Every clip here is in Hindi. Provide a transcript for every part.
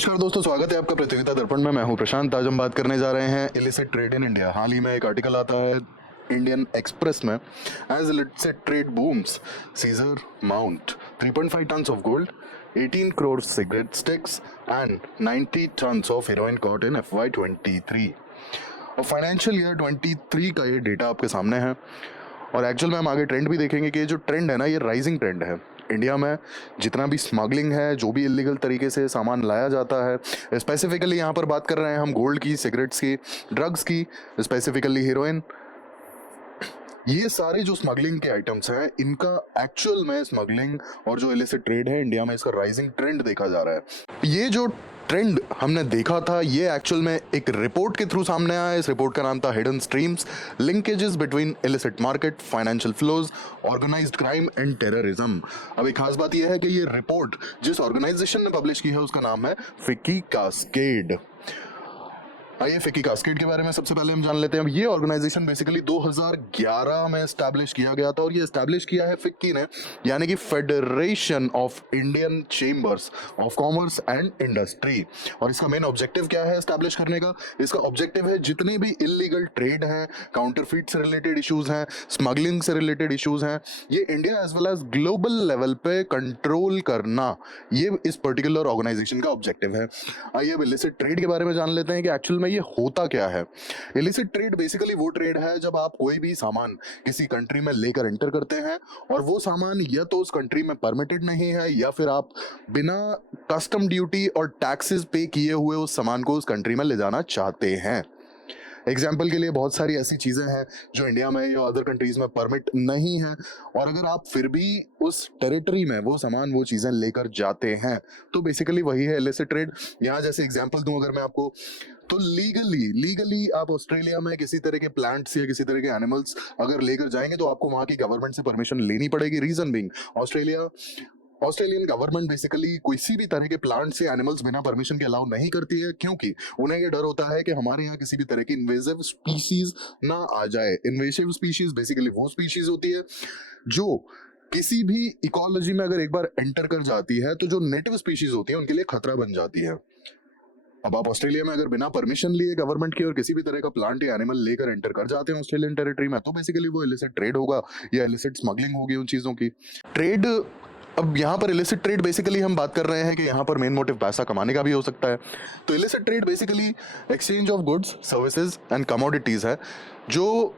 नमस्कार दोस्तों, स्वागत है आपका प्रतियोगिता दर्पण में। मैं हूं प्रशांत। आज हम बात करने जा रहे हैं इलिसिट ट्रेड इन इंडिया। हाल ही में एक आर्टिकल आता है इंडियन एक्सप्रेस में, as illicit trade booms, seizure mount 3.5 tons of gold, 18 crore cigarette sticks and 90 tons of heroin caught in FY23। और फाइनेंशियल ईयर 23 का ये डेटा आपके सामने है। और एक्चुअल में हम आगे ट्रेंड भी देखेंगे कि ये जो ट्रेंड है ना, ये राइजिंग ट्रेंड है। इंडिया में जितना भी स्मगलिंग है, जो भी इलीगल तरीके से सामान लाया जाता है, स्पेसिफिकली यहाँ पर बात कर रहे हैं हम गोल्ड की, सिगरेट्स की, ड्रग्स की, स्पेसिफिकली हीरोइन, ये सारे जो स्मगलिंग के आइटम्स हैं, इनका एक्चुअल में स्मगलिंग और जो इलिसिट ट्रेड है इंडिया में, इसका राइजिंग ट्रेंड देखा जा रहा है। ये जो ट्रेंड हमने देखा था, ये एक्चुअल में एक रिपोर्ट के थ्रू सामने आया। इस रिपोर्ट का नाम था hidden streams, linkages between illicit market, financial flows, organised crime and terrorism. अब एक खास बात यह है कि ये रिपोर्ट जिस ऑर्गेनाइजेशन ने पब्लिश की है, उसका नाम है फिक्की कास्केड। आइए फिक्की कास्केड के बारे में सबसे पहले हम जान लेते हैं। अब ये ऑर्गेनाइजेशन बेसिकली 2011 में एस्टैब्लिश किया गया था, और ये एस्टैब्लिश किया है फिक्की ने, यानी कि federation of Indian chambers of commerce and industry. और इसका मेन ऑब्जेक्टिव क्या है एस्टैब्लिश करने का? इसका ऑब्जेक्टिव है जितने भी इलीगल ट्रेड हैं, काउंटरफीट से रिलेटेड इश्यूज हैं, स्मगलिंग से रिलेटेड इश्यूज हैं, ये India as well as global level पे कंट्रोल करना, ये इस पर्टिकुलर ऑर्गेनाइजेशन का ऑब्जेक्टिव है। आइए अब इलिसिट ट्रेड के बारे में जान लेते हैं कि एक्चुअल में ये होता क्या है। इलिसिट ट्रेड बेसिकली वो ट्रेड है जब आप कोई भी सामान किसी कंट्री में लेकर एंटर करते हैं, और वो सामान या तो उस कंट्री में परमिटेड नहीं है, या फिर आप बिना कस्टम ड्यूटी और टैक्सेस पे किए हुए उस सामान को उस कंट्री में ले जाना चाहते हैं। एग्जाम्पल के लिए बहुत सारी ऐसी चीज़ें हैं जो इंडिया में या अदर कंट्रीज में परमिट नहीं है, और अगर आप फिर भी उस टेरिटरी में वो सामान, वो चीज़ें लेकर जाते हैं, तो बेसिकली वही है इलिसिट ट्रेड। यहाँ जैसे एग्जाम्पल दूं अगर मैं आपको, तो लीगली आप ऑस्ट्रेलिया में किसी तरह के प्लांट्स या किसी तरह के एनिमल्स अगर लेकर जाएंगे, तो आपको वहाँ की गवर्नमेंट से परमिशन लेनी पड़ेगी। Reason being, Australian government basically किसी भी तरह के प्लांट्स या एनिमल्स बिना परमिशन के अलाउ नहीं करती है, क्योंकि उन्हें ये डर होता है कि हमारे यहाँ किसी भी तरह की इन्वेसिव स्पीशीज ना आ जाए। इन्वेसिव स्पीशीज बेसिकली वो स्पीशीज होती है जो किसी भी इकोलॉजी में अगर एक बार एंटर कर जाती है, तो जो नेटिव स्पीशीज होती है उनके लिए खतरा बन जाती है। अब आप ऑस्ट्रेलिया में अगर बिना परमिशन लिए गवर्नमेंट की और किसी भी तरह का प्लांट या एनिमल लेकर एंटर कर जाते हैं ऑस्ट्रेलियन टेरिटरी में, तो बेसिकली वो इलिसिट ट्रेड होगा या इलिसिट स्मगलिंग होगी उन चीजों की। ट्रेड, अब यहाँ पर इलिसिट ट्रेड बेसिकली हम बात कर रहे हैं कि यहाँ पर मेन मोटिव पैसा कमाने का भी हो सकता है। तो illicit trade basically exchange of goods, services and commodities है, जो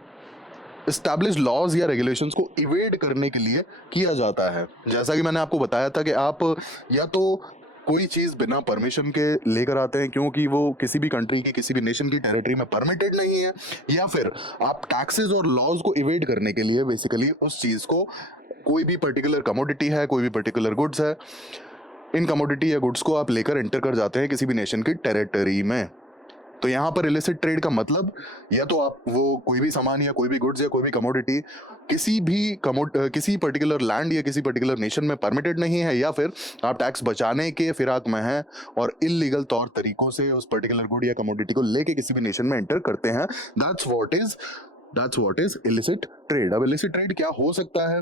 एस्टैब्लिश लॉज या रेगुलेशंस को इवेड करने के लिए किया जाता है। जैसा कि मैंने आपको बताया था कि आप या तो कोई चीज़ बिना परमिशन के लेकर आते हैं क्योंकि वो किसी भी कंट्री की, किसी भी नेशन की टेरिटरी में परमिटेड नहीं है, या फिर आप टैक्सेस और लॉज को इवेड करने के लिए बेसिकली उस चीज़ को, कोई भी पर्टिकुलर कमोडिटी है, कोई भी पर्टिकुलर गुड्स है, इन कमोडिटी या गुड्स को आप लेकर एंटर कर जाते हैं किसी भी नेशन की टेरिटरी में। तो यहाँ पर इलिसिट ट्रेड का मतलब, या तो आप वो कोई भी सामान या कोई भी गुड्स या कोई भी कमोडिटी किसी पर्टिकुलर लैंड या किसी पर्टिकुलर नेशन में परमिटेड नहीं है, या फिर आप टैक्स बचाने के फिराक में हैं और इलीगल तौर तरीकों से उस पर्टिकुलर गुड या कमोडिटी को लेके किसी भी नेशन में एंटर करते हैं। That's what is illicit trade. अब इलिसिट ट्रेड क्या हो सकता है?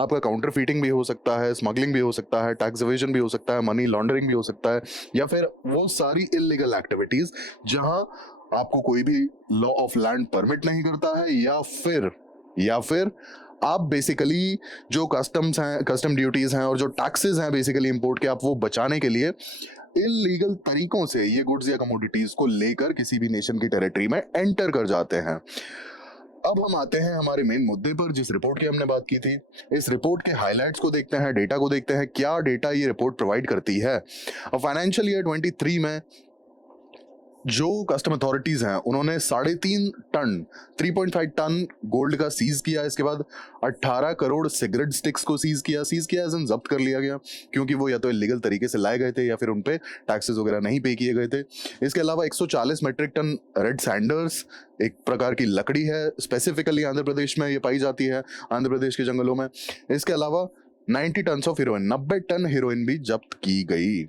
आपका काउंटर फीटिंग भी हो सकता है, स्मगलिंग भी हो सकता है, टैक्स एवेजन भी हो सकता है, मनी लॉन्ड्रिंग भी हो सकता है, या फिर वो सारी इलीगल एक्टिविटीज जहां आपको कोई भी लॉ ऑफ लैंड परमिट नहीं करता है, या फिर आप बेसिकली जो कस्टम ड्यूटीज हैं और जो टैक्सेस हैं बेसिकली इंपोर्ट के, आप वो बचाने के लिए इलीगल तरीकों से ये गुड्स या कमोडिटीज को लेकर किसी भी नेशन की टेरिटरी में एंटर कर जाते हैं। अब हम आते हैं हमारे मेन मुद्दे पर, जिस रिपोर्ट की हमने बात की थी। इस रिपोर्ट के हाइलाइट्स को देखते हैं, डेटा को देखते हैं, क्या डेटा ये रिपोर्ट प्रोवाइड करती है। अब फाइनेंशियल ईयर 23 में जो कस्टम अथॉरिटीज हैं, उन्होंने 3.5 टन गोल्ड का सीज किया। इसके बाद 18 करोड़ सिगरेट स्टिक्स को सीज किया एज इन जब्त कर लिया गया, क्योंकि वो या तो इलीगल तरीके से लाए गए थे या फिर उन पे टैक्सेस वगैरह नहीं पे किए गए थे। इसके अलावा 140 मेट्रिक टन रेड सैंडर्स, एक प्रकार की लकड़ी है, स्पेसिफिकली आंध्र प्रदेश में ये पाई जाती है, आंध्र प्रदेश के जंगलों में। इसके अलावा 90 ton of heroin, 90 ton heroin भी जब्त की गई।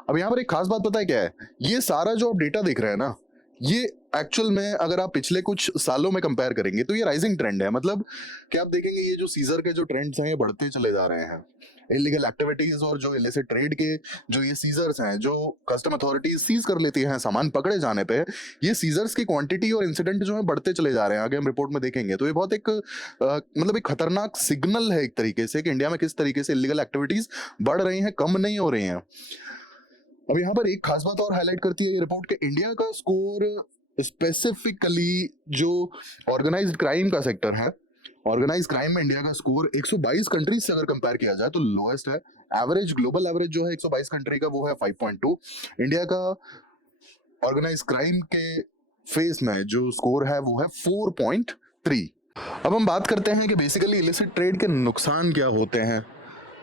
अब यहाँ पर एक खास बात पता है क्या है? ये सारा जो आप डेटा देख रहे हैं ना, ये एक्चुअल में अगर आप पिछले कुछ सालों में कंपेयर करेंगे तो ये राइजिंग ट्रेंड है। मतलब कि आप देखेंगे ये जो सीजर के जो ट्रेंड्स हैं ये बढ़ते चले जा रहे हैं। इलीगल एक्टिविटीज और जो इलिसिट ट्रेड के जो ये सीजर्स हैं, जो कस्टम अथॉरिटीज सीज कर लेती हैं सामान पकड़े जाने पे, ये सीजर्स की क्वांटिटी और इंसिडेंट जो है बढ़ते चले जा रहे हैं। आगे हम रिपोर्ट में देखेंगे तो ये बहुत एक मतलब एक खतरनाक सिग्नल है एक तरीके से कि इंडिया में किस तरीके से इलीगल एक्टिविटीज बढ़ रही हैं, कम नहीं हो रही हैं। अब यहाँ पर एक खास बात और हाईलाइट करती है ये रिपोर्ट कि इंडिया का स्कोर स्पेसिफिकली जो ऑर्गेनाइज्ड क्राइम का सेक्टर है, ऑर्गेनाइज क्राइम में इंडिया का स्कोर 122 कंट्रीज से अगर कंपेयर किया जाए तो लोएस्ट है। एवरेज ग्लोबल एवरेज जो है 122 कंट्री का वो है 5.2। इंडिया का ऑर्गेनाइज क्राइम के फेस में जो स्कोर है वो है 4.3। अब हम बात करते हैं कि बेसिकली इलिसिट ट्रेड के नुकसान क्या होते हैं।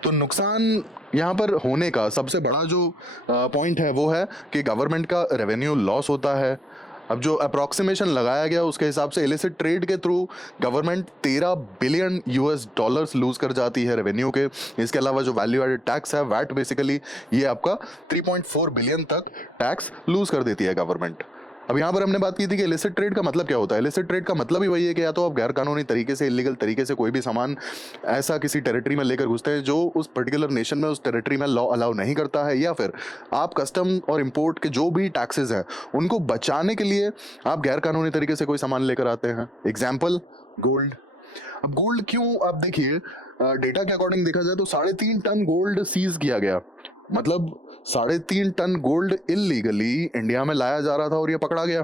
तो नुकसान यहाँ पर होने का सबसे बड़ा जो पॉइंट है वो है कि गवर्नमेंट का रेवेन्यू लॉस होता है। अब जो अप्रॉक्सीमेशन लगाया गया उसके हिसाब से इलिसिट ट्रेड के through government 13 billion US dollars lose कर जाती है रेवेन्यू के। इसके अलावा जो वैल्यू एडेड टैक्स है वैट, बेसिकली ये आपका 3.4 बिलियन तक टैक्स लूज कर देती है गवर्नमेंट। अब यहाँ पर हमने बात की थी कि इलिसिट ट्रेड का मतलब क्या होता है। इलिसिट ट्रेड का मतलब ही वही है कि या तो आप गैर कानूनी तरीके से, इलीगल तरीके से कोई भी सामान ऐसा किसी टेरिटरी में लेकर घुसते हैं जो उस पर्टिकुलर नेशन में, उस टेरिटरी में लॉ अलाउ नहीं करता है, या फिर आप कस्टम और इंपोर्ट के जो भी टैक्सेस हैं उनको बचाने के लिए आप गैर कानूनी तरीके से कोई सामान लेकर आते हैं। Example gold. अब गोल्ड क्यों, आप देखिए डेटा के अकॉर्डिंग देखा जाए तो 3.5 टन गोल्ड सीज किया गया। मतलब 3.5 टन गोल्ड इलीगली इंडिया में लाया जा रहा था और ये पकड़ा गया।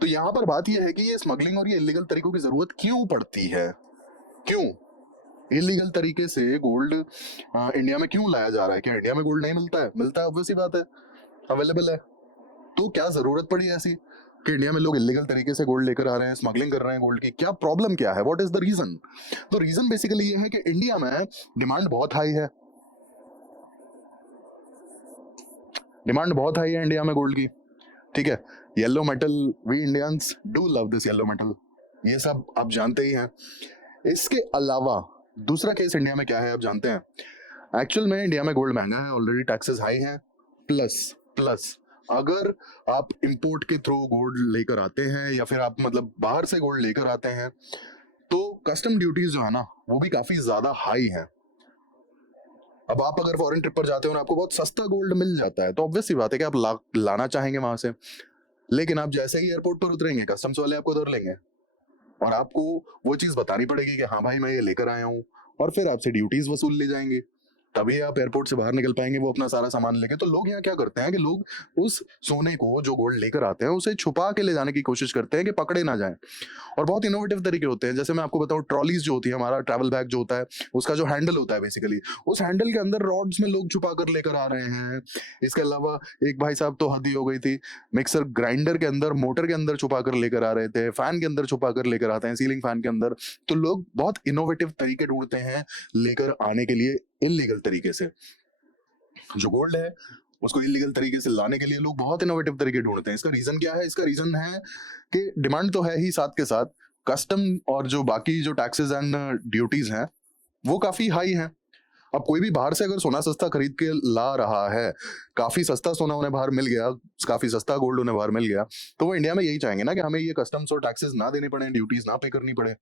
तो यहाँ पर बात यह है कि ये स्मगलिंग और ये इलीगल तरीकों की जरूरत क्यों पड़ती है, क्यों इलीगल तरीके से गोल्ड इंडिया में क्यों लाया जा रहा है। क्या इंडिया में गोल्ड नहीं मिलता है? मिलता है, ऑब्वियस सी बात है, अवेलेबल है। तो क्या जरूरत पड़ी ऐसी कि इंडिया में लोग इलीगल तरीके से गोल्ड लेकर आ रहे हैं, स्मगलिंग कर रहे हैं गोल्ड की? क्या प्रॉब्लम क्या है, व्हाट इज द रीजन? तो रीजन बेसिकली ये है कि इंडिया में डिमांड बहुत हाई है। डिमांड बहुत हाई है इंडिया में गोल्ड की, ठीक है। Yellow metal, we Indians do love this yellow metal, ये सब आप जानते ही हैं। इसके अलावा दूसरा केस इंडिया में क्या है आप जानते हैं। एक्चुअल में इंडिया में गोल्ड महंगा है, ऑलरेडी टैक्सेस हाई हैं, प्लस प्लस अगर आप इंपोर्ट के थ्रू गोल्ड लेकर आते हैं या फिर आप मतलब बाहर से गोल्ड लेकर आते हैं तो कस्टम ड्यूटीज जो है ना वो भी काफी ज्यादा हाई हैं। अब आप अगर फॉरेन ट्रिप पर जाते हो और आपको बहुत सस्ता गोल्ड मिल जाता है तो ऑब्वियस सी बात है कि आप लाना चाहेंगे वहां से। लेकिन आप जैसे ही एयरपोर्ट पर उतरेंगे कस्टम्स वाले आपको धर लेंगे और आपको वो चीज बतानी पड़ेगी कि हाँ भाई मैं ये लेकर आया हूँ, और फिर आपसे ड्यूटीज वसूल ली जाएंगी, तभी आप एयरपोर्ट से बाहर निकल पाएंगे वो अपना सारा सामान लेके। तो लोग यहाँ क्या करते हैं कि लोग उस सोने को जो गोल्ड लेकर आते हैं उसे छुपा के ले जाने की कोशिश करते हैं कि पकड़े ना जाएं। और बहुत इनोवेटिव तरीके होते हैं। जैसे मैं आपको बताऊं, ट्रॉलीज जो होती है, हमारा ट्रैवल बैग जो होता है उसका जो हैंडल होता है, बेसिकली उस हैंडल के अंदर रॉड्स में लोग छुपा कर लेकर आ रहे हैं। इसके अलावा एक भाई साहब तो हद ही हो गई थी, मिक्सर ग्राइंडर के अंदर, मोटर के अंदर छुपा कर लेकर आ रहे थे, फैन के अंदर छुपा कर लेकर आते हैं, सीलिंग फैन के अंदर। तो लोग बहुत इनोवेटिव तरीके ढूंढते हैं लेकर आने के लिए इलीगल तरीके से। जो गोल्ड है उसको इलीगल तरीके से लाने के लिए लोग बहुत इनोवेटिव तरीके ढूंढते हैं। इसका रीजन क्या है? इसका रीजन है कि डिमांड तो है ही, साथ के साथ कस्टम और जो बाकी जो टैक्सेस एंड ड्यूटीज हैं वो काफी हाई हैं। अब कोई भी बाहर से अगर सोना सस्ता खरीद के ला रहा है, काफी सस्ता सोना उन्हें बाहर मिल गया, काफी सस्ता गोल्ड उन्हें बाहर मिल गया, तो वो इंडिया में यही चाहेंगे ना कि हमें ये कस्टम्स और टैक्सेस ना देने पड़े, ड्यूटीज ना पे करनी पड़े।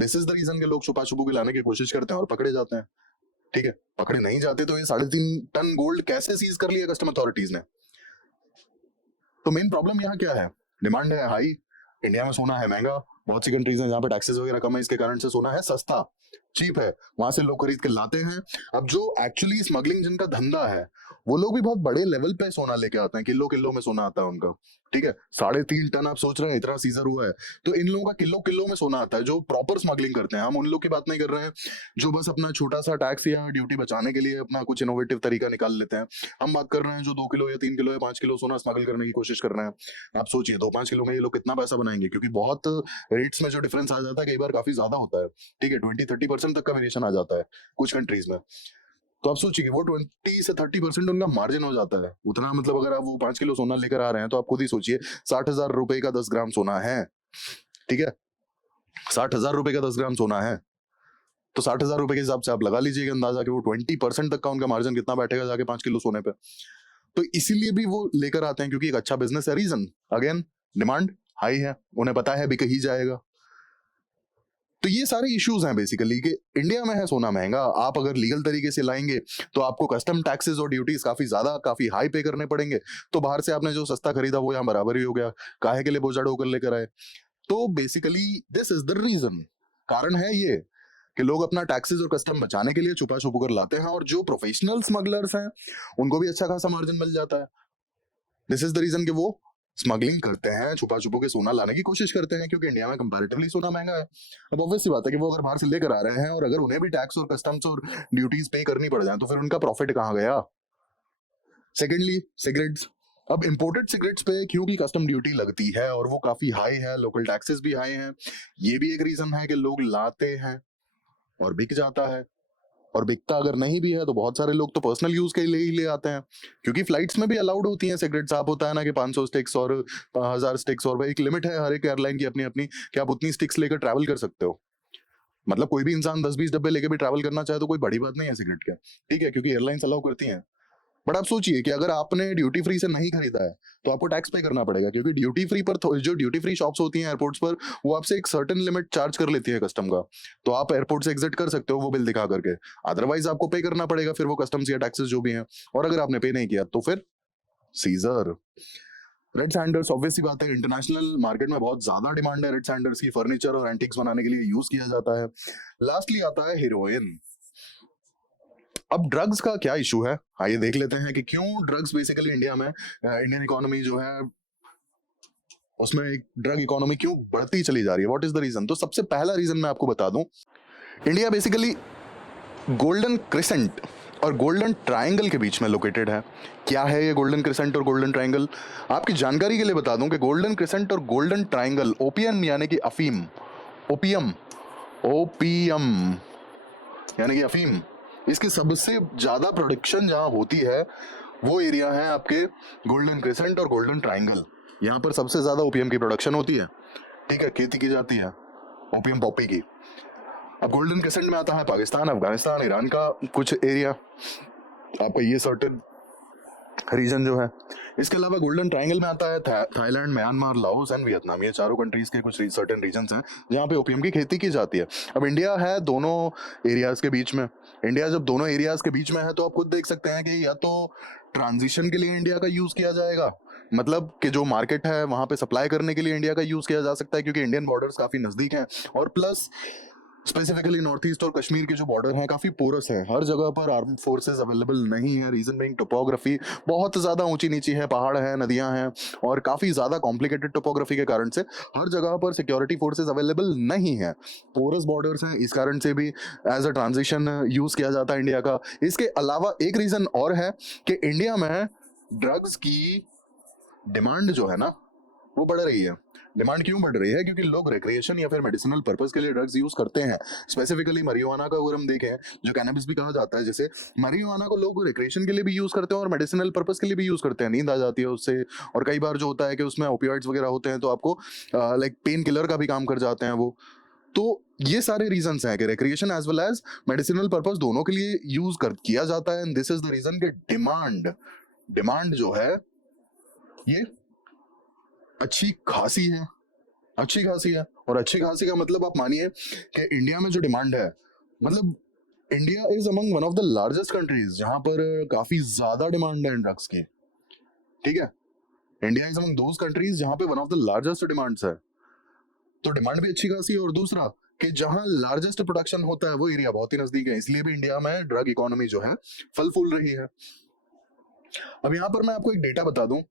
दिस इज द रीजन के लोग छुपा छुपू के लाने की कोशिश करते हैं और पकड़े जाते हैं। ठीक है, पकड़े नहीं जाते तो ये 3.5 टन गोल्ड कैसे सीज कर लिया कस्टम अथॉरिटीज ने? तो मेन प्रॉब्लम यहाँ क्या है? डिमांड है हाई, इंडिया में सोना है महंगा, बहुत सी कंट्रीज हैं जहाँ पे टैक्सेस वगैरह कम है, इसके कारण से सोना है सस्ता, चीप है, वहां से लोग खरीद के लाते हैं। अब जो एक्चुअली स्मगलिंग जिनका धंधा है वो लोग भी बहुत बड़े लेवल पे सोना लेके आते हैं, किलो किलो में सोना आता है उनका। ठीक है, 3.5 टन आप सोच रहे हैं इतना सीजर हुआ है, तो इन लोगों का किलो किलो में सोना आता है जो प्रॉपर स्मगलिंग करते हैं। हम उन लोग की बात नहीं कर रहे हैं जो बस अपना छोटा सा टैक्स या ड्यूटी बचाने के लिए अपना कुछ इनोवेटिव तरीका निकाल लेते हैं। हम बात कर रहे हैं जो 2 किलो या 3 किलो या 5 किलो सोना स्मगल करने की कोशिश कर रहे हैं। आप सोचिए 2-5 किलो में ये लोग कितना पैसा बनाएंगे, क्योंकि बहुत रेट्स में जो डिफरेंस आ जाता है कई बार काफी ज्यादा होता है। ठीक है, 20-30% तक का वेरिएशन आ जाता है कुछ कंट्रीज में। तो आप सोचिए वो 20 से 30% उनका मार्जिन हो जाता है उतना। मतलब अगर आप वो 5 किलो सोना लेकर आ रहे हैं तो आप खुद ही सोचिए 60,000 रुपए का 10 ग्राम सोना है। ठीक है, 60,000 रुपए का 10 ग्राम सोना है, तो 60,000 रुपए के हिसाब से आप लगा लीजिएगा अंदाजा कि वो 20% तक का उनका मार्जिन कितना बैठेगा जाके 5 किलो सोने पे। तो इसीलिए भी वो लेकर आते हैं क्योंकि एक अच्छा बिजनेस है। रीजन अगेन डिमांड हाई है, उन्हें पता है बिक ही जाएगा। तो ये सारे इश्यूज हैं बेसिकली कि इंडिया में है सोना महंगा, आप अगर लीगल तरीके से लाएंगे तो आपको कस्टम टैक्सेस और ड्यूटीज काफी ज्यादा काफी हाई पे करने पड़ेंगे। तो बाहर से आपने जो सस्ता खरीदा वो यहाँ बराबर ही हो गया, काहे के लिए बोझा ढोकर लेकर आए। तो basically this is the reason, कारण है ये कि लोग अपना टैक्सेस और कस्टम बचाने के लिए छुपा छुप कर लाते हैं, और जो प्रोफेशनल स्मगलर्स हैं उनको भी अच्छा खासा मार्जिन मिल जाता है। दिस इज द रीजन कि वो स्मगलिंग करते हैं, छुपा छुपो के सोना लाने की कोशिश करते हैं, क्योंकि इंडिया में कंपैरेटिवली सोना महंगा है। अब ऑब्वियस सी बात है कि वो अगर बाहर से लेकर आ रहे हैं और अगर उन्हें भी टैक्स और कस्टम्स और ड्यूटीज पे करनी पड़ जाए तो फिर उनका प्रॉफिट कहाँ गया। Secondly, cigarettes. अब इंपोर्टेड सिगरेट्स पे क्योंकि कस्टम ड्यूटी लगती है और वो काफी हाई है, लोकल टैक्सेस भी हाई हैं, ये भी एक रीजन है कि लोग लाते हैं और बिक जाता है। और बिकता अगर नहीं भी है तो बहुत सारे लोग तो पर्सनल यूज के लिए ही ले आते हैं, क्योंकि फ्लाइट्स में भी अलाउड होती हैं सिगरेट्स। आप होता है ना कि 500 स्टिक्स और 1000 स्टिक्स, और एक लिमिट है हर एक एयरलाइन की अपनी अपनी कि आप उतनी स्टिक्स लेकर ट्रैवल कर सकते हो। मतलब कोई भी इंसान 10-20 डब्बे लेके भी ट्रैवल करना चाहे तो कोई बड़ी बात नहीं है सिगरेट के, ठीक है, क्योंकि एयरलाइंस अलाउ करती हैं। बट आप सोचिए कि अगर आपने ड्यूटी फ्री से नहीं खरीदा है तो आपको टैक्स पे करना पड़ेगा, क्योंकि ड्यूटी फ्री पर जो ड्यूटी फ्री शॉप्स होती हैं एयरपोर्ट्स पर, वो आपसे एक सर्टेन लिमिट चार्ज कर लेती है कस्टम का। तो आप एयरपोर्ट से एग्जिट कर सकते हो वो बिल दिखा करके, अदरवाइज आपको पे करना पड़ेगा फिर वो कस्टम्स या टैक्सेस जो भी हैं। और अगर आपने पे नहीं किया तो फिर सीजर। रेड सैंडर्स, ऑब्वियस सी बात है, इंटरनेशनल मार्केट में बहुत ज्यादा डिमांड है रेड सैंडर्स की, फर्नीचर और एंटिक्स बनाने के लिए यूज किया जाता है। लास्टली आता है हीरोइन। अब ड्रग्स का क्या इशू है, आइए देख लेते हैं कि क्यों ड्रग्स बेसिकली इंडिया में, इंडियन इकोनॉमी जो है उसमें एक ड्रग इकोनॉमी क्यों बढ़ती चली जा रही है, व्हाट इज द रीजन। तो सबसे पहला रीजन मैं आपको बता दूं, इंडिया बेसिकली गोल्डन क्रिसेंट और गोल्डन ट्रायंगल के बीच में लोकेटेड है। क्या है ये गोल्डन क्रिसेंट और गोल्डन ट्रायंगल, आपकी जानकारी के लिए बता दूं कि गोल्डन क्रिसेंट और गोल्डन ट्रायंगल ओपियम यानी कि अफीम, ओपियम, ओपियम यानी कि अफीम, इसकी सबसे ज्यादा प्रोडक्शन जहां होती है वो एरिया है आपके गोल्डन क्रिसेंट और गोल्डन ट्रायंगल। यहाँ पर सबसे ज्यादा ओपियम की प्रोडक्शन होती है, ठीक है, खेती की जाती है ओपियम पॉपी की। अब गोल्डन क्रिसेंट में आता है पाकिस्तान, अफगानिस्तान, ईरान का कुछ एरिया, आपका ये सर्टेन रीजन जो है। इसके अलावा गोल्डन ट्रायंगल में आता है Thailand, Myanmar, Laos and Vietnam, ये चारों कंट्रीज के कुछ सर्टेन रीजन्स हैं जहाँ पे ओपियम की खेती की जाती है। अब इंडिया है दोनों एरियाज के बीच में। इंडिया जब दोनों एरियाज के बीच में है तो आप खुद देख सकते हैं कि या तो ट्रांजिशन के लिए इंडिया का यूज किया जाएगा, मतलब कि जो मार्केट है वहां पे सप्लाई करने के लिए इंडिया का यूज किया जा सकता है, क्योंकि इंडियन बॉर्डर्स काफी नजदीक हैं, और प्लस स्पेसिफिकली नॉर्थ ईस्ट और कश्मीर के जो बॉर्डर हैं काफी पोरस है, हर जगह पर आर्म फोर्सेस अवेलेबल नहीं है। रीजन बीइंग टोपोग्राफी बहुत ज्यादा ऊंची नीची है, पहाड़ है, नदियां हैं, और काफी ज्यादा कॉम्प्लिकेटेड टोपोग्राफी के कारण से हर जगह पर सिक्योरिटी फोर्सेस अवेलेबल नहीं है, पोरस बॉर्डर्स हैं, इस कारण से भी एज अ ट्रांजिशन यूज किया जाता है इंडिया का। इसके अलावा एक रीजन और है कि इंडिया में ड्रग्स की डिमांड जो है ना वो बढ़ रही है। डिमांड क्यों बढ़ रही है, क्योंकि लोग रिक्रिएशन या फिर मेडिसिनल पर्पस के लिए ड्रग्स यूज करते हैं। स्पेसिफिकली मरिजुआना का अगर हम देखें, जो कैनबिस भी कहा जाता है, जैसे मरिजुआना को लोग रिक्रिएशन के लिए भी यूज करते हैं और मेडिसिनल पर्पस के लिए भी यूज करते हैं, नींद आ जाती है उससे, और कई बार जो होता है कि उसमें ओपियोइड्स वगैरह होते हैं तो आपको लाइक पेन किलर का भी काम कर जाते हैं वो। तो ये सारे रीजंस हैं कि recreation as well as medicinal purpose दोनों के लिए यूज किया जाता है, and this is the reason कि डिमांड जो है ये अच्छी खासी है, अच्छी खासी है। और अच्छी खासी का मतलब आप मानिए कि इंडिया में जो डिमांड है, मतलब India is among one of the largest countries जहां पर काफी ज्यादा डिमांड है ड्रग्स की, ठीक है। India is among those countries जहां पे one of the largest demands है, तो डिमांड भी अच्छी खासी है, और दूसरा कि जहां लार्जेस्ट प्रोडक्शन होता है वो एरिया बहुत ही नजदीक है, इसलिए भी इंडिया में ड्रग इकोनॉमी जो है फल फूल रही है। अब यहाँ पर मैं आपको एक डेटा बता दूं,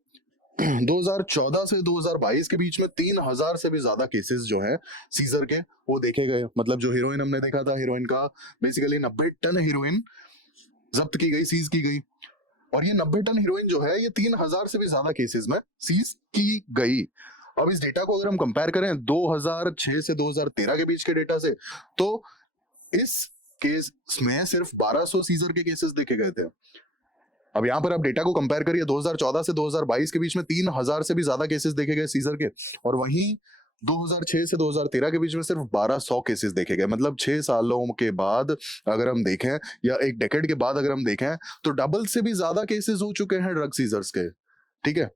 2014 से 2022 के बीच में 3000 से भी ज्यादा केसेस जो है सीजर के वो देखे गए। मतलब जो हीरोइन हमने देखा था, हीरोइन का बेसिकली 90 टन हीरोइन जब्त की गई, सीज की गई, और ये 90 टन हीरोइन जो है ये 3000 से भी ज्यादा केसेस में सीज की गई। अब इस डेटा को अगर हम कंपेयर करें 2006 से 2013 के बीच के डेटा से, तो इस केस में सिर्फ 1200 सीजर के केसेस देखे गए थे। अब यहाँ पर आप डेटा को कंपेयर करिए, 2014 से 2022 के बीच में 3000 से भी ज्यादा केसेस देखे गए सीजर के, और वहीं 2006 से 2013 के बीच में सिर्फ 1200 केसेस देखे गए। मतलब 6 सालों के बाद अगर हम देखें, या एक डेकेड के बाद अगर हम देखें, तो डबल से भी ज्यादा केसेस हो चुके हैं ड्रग सीजर्स के, ठीक है।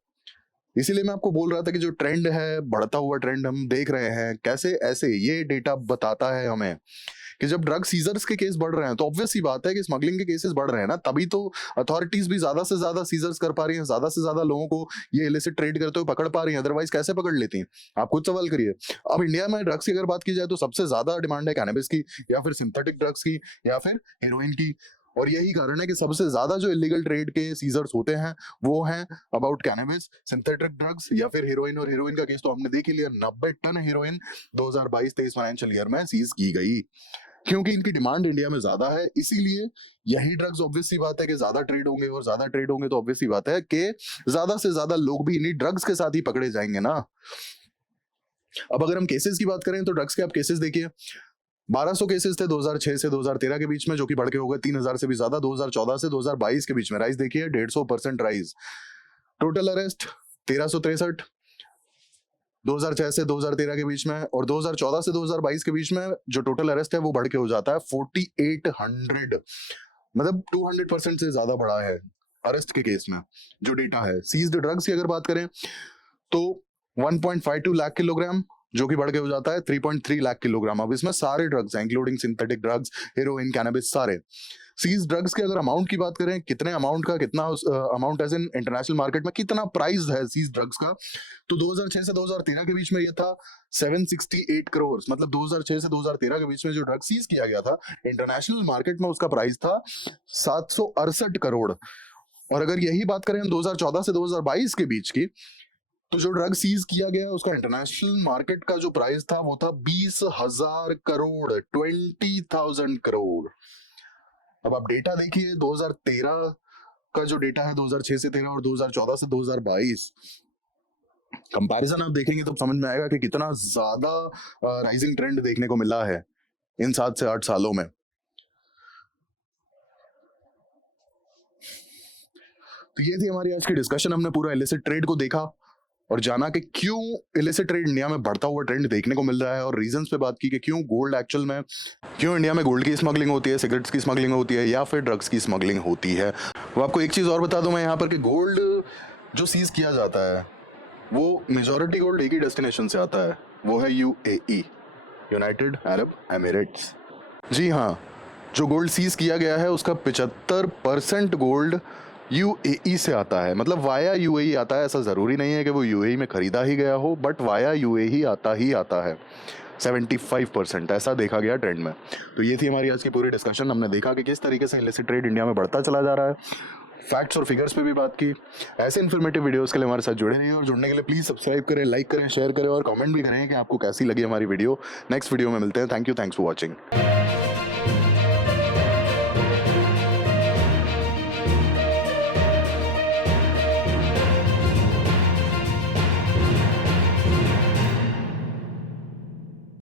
इसीलिए मैं आपको बोल रहा था कि जो ट्रेंड है, बढ़ता हुआ ट्रेंड हम देख रहे हैं, कैसे ऐसे ये डेटा बताता है हमें कि जब ड्रग सीजर्स के केस बढ़ रहे हैं तो ऑब्वियस सी बात है कि स्मगलिंग के केसेस बढ़ रहे हैं ना, तभी तो अथॉरिटीज भी ज्यादा से ज्यादा सीजर्स कर पा रही हैं, ज्यादा से ज्यादा लोगों को ये इलिसिट ट्रेड करते हुए पकड़ पा रही हैं, अदरवाइज कैसे पकड़ लेती हैं? आप खुद सवाल करिए। अब इंडिया में ड्रग्स की अगर बात की जाए तो सबसे ज्यादा डिमांड है कैनबिस की, या फिर सिंथेटिक ड्रग्स की, या फिर हेरोइन की। और यही कारण है कि सबसे ज्यादा जो इलीगल ट्रेड के सीजर्स होते हैं वो हैं अबाउट कैनबिस, सिंथेटिक ड्रग्स या फिर हीरोइन। और हीरोइन का केस तो हमने देख ही लिया, 90 टन हीरोइन 2022-23 फाइनेंशियल ईयर में सीज की गई, क्योंकि इनकी डिमांड इंडिया में ज्यादा है। इसीलिए यही ड्रग्स ऑब्वियस सी बात है कि ज्यादा ट्रेड होंगे, और ज्यादा ट्रेड होंगे तो ऑब्वियस सी बात है कि ज्यादा से ज्यादा लोग भी इन्हीं ड्रग्स के साथ ही पकड़े जाएंगे ना। अब अगर हम केसेस की बात करें तो ड्रग्स के आप केसेस देखिए, 1200 केसेस थे 2006 से 2013 के बीच में, जो कि बढ़ के हो गए 3000 से भी ज्यादा 2014 से 2022 के बीच में। राइज देखिए 150% राइज। टोटल अरेस्ट 1363 2006 से 2013 के बीच में, और 2014 से 2022 के बीच में जो टोटल अरेस्ट है वो बढ़ के हो जाता है 4800, मतलब 200% से ज्यादा बढ़ा है अरेस्ट के केस में जो डेटा है। सीज्ड ड्रग्स की अगर बात करें तो 1.52 लाख किलोग्राम, जो कि बढ़ के हो जाता है 3.3 लाख किलोग्राम। अब इसमें सारे ड्रग्स हैं including synthetic drugs, heroin, cannabis, सारे। सीज ड्रग्स के अगर अमाउंट की बात करें, कितने अमाउंट का, कितना amount as in international market में कितना प्राइस है सीज ड्रग्स का, तो 2006 से 2013 के बीच में ये था 768 करोड़। मतलब 2006 से 2013 के बीच में जो ड्रग सीज किया गया था इंटरनेशनल मार्केट में, उसका प्राइस था 768 करोड़। और अगर यही बात करें हम 2014 से 2022 के बीच की, तो जो ड्रग सीज किया गया उसका इंटरनेशनल मार्केट का जो प्राइस था वो था 20,000 करोड़, 20,000 करोड़। अब आप डेटा देखिए 2013 का जो डेटा है, 2006 से 13 और 2014 से 2022, कंपैरिजन आप देखेंगे तो समझ में आएगा कि कितना ज्यादा राइजिंग ट्रेंड देखने को मिला है इन 7 से 8 सालों में। तो ये थी हमारी आज की डिस्कशन। हमने पूरा इलिसिट ट्रेड को देखा और जाना कि क्यों इलिसिट ट्रेड इंडिया में बढ़ता हुआ ट्रेंड देखने को मिल रहा है, और रीजंस पे बात की कि क्यों गोल्ड एक्चुअल में, क्यों इंडिया में गोल्ड की स्मगलिंग होती है, सिगरेट्स की स्मगलिंग होती है, या फिर ड्रग्स की स्मगलिंग होती है। वो आपको एक चीज और बता दूं मैं यहाँ पर कि गोल्ड जो सीज किया जाता है वो मेजॉरिटी गोल्ड एक ही डेस्टिनेशन से आता है, वो है यूएई, यूनाइटेड अरब एमिरेट्स। जी हाँ, जो गोल्ड सीज किया गया है उसका 75% गोल्ड यूएई से आता है, मतलब वाया यूएई आता है। ऐसा ज़रूरी नहीं है कि वो यूएई में खरीदा ही गया हो, बट वाया यूएई आता है 75%, ऐसा देखा गया ट्रेंड में। तो ये थी हमारी आज की पूरी डिस्कशन। हमने देखा कि किस तरीके से इलिसिट ट्रेड इंडिया में बढ़ता चला जा रहा है, फैक्ट्स और फिगर्स पे भी बात की। ऐसे इन्फॉर्मेटिव वीडियोस के लिए हमारे साथ जुड़े रहिए, और जुड़ने के लिए प्लीज़ सब्सक्राइब करें, लाइक करें, शेयर करें और कमेंट भी करें कि आपको कैसी लगी हमारी वीडियो। नेक्स्ट वीडियो में मिलते हैं। Thank you, thanks for watching.